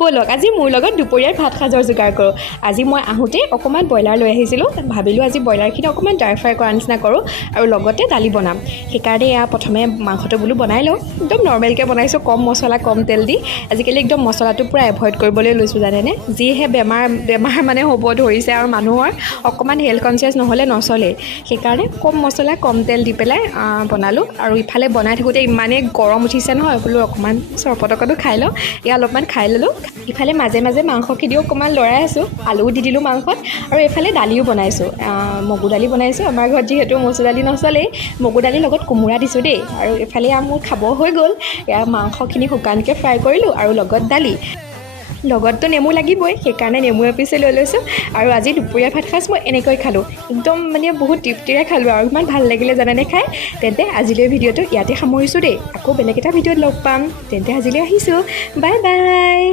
ব'লক আজি মোৰ লগত দুপৰীয়াৰ ভাত সাজৰ যোগাৰ কৰোঁ। আজি মই আহোঁতে অকণমান ব্ৰইলাৰ লৈ আহিছিলোঁ। ভাবিলোঁ আজি ব্ৰইলাৰখিনি অকণমান ড্ৰাই ফ্ৰাই কৰাৰ নিচিনা কৰোঁ আৰু লগতে দালি বনাম। সেইকাৰণে এয়া প্ৰথমে মাংসটো বোলো বনাই লওঁ। একদম নৰ্মেলকৈ বনাইছোঁ, কম মছলা কম তেল দি। আজিকালি একদম মছলাটো পূৰা এভইড কৰিবলৈ লৈছোঁ জানেনে। যিহে বেমাৰ মানে হ'ব ধৰিছে আৰু মানুহৰ অকণমান হেল্থ কনচিয়াছ নহ'লে নচলে। সেইকাৰণে কম মছলা কম তেল দি পেলাই বনালোঁ। আৰু ইফালে বনাই থাকোঁতে ইমানেই গৰম উঠিছে নহয়, বোলো অকণমান চৰবত অকণো খাই লওঁ। এয়া অলপমান খাই ল'লোঁ। ইফালে মাজে মাজে মাংসখিনিও অকণমান লৰাই আছোঁ, আলুও দি দিলোঁ মাংসত। আৰু এইফালে দালিও বনাইছোঁ, মগু দালি বনাইছোঁ। আমাৰ ঘৰত যিহেতু মচুৰ দালি নচলেই, মগু দালিৰ লগত কোমোৰা দিছোঁ দেই। আৰু এইফালে মোৰ খাব হৈ গ'ল। এয়া মাংসখিনি শুকানকৈ ফ্ৰাই কৰিলোঁ আৰু লগত দালি, লগততো নেমু লাগিবই, সেইকাৰণে নেমু এপিচে লৈ লৈছোঁ। আৰু আজি দুপৰীয়া ভাত সাজ মই এনেকৈ খালোঁ, একদম মানে বহুত তৃপ্তিৰে খালোঁ আৰু ইমান ভাল লাগিলে জানেনে খাই। তেন্তে আজিলৈ ভিডিঅ'টো ইয়াতে সামৰিছোঁ দেই। আকৌ বেলেগ এটা ভিডিঅ'ত লগ পাম। তেন্তে আজিলৈ আহিছোঁ, বাই বাই।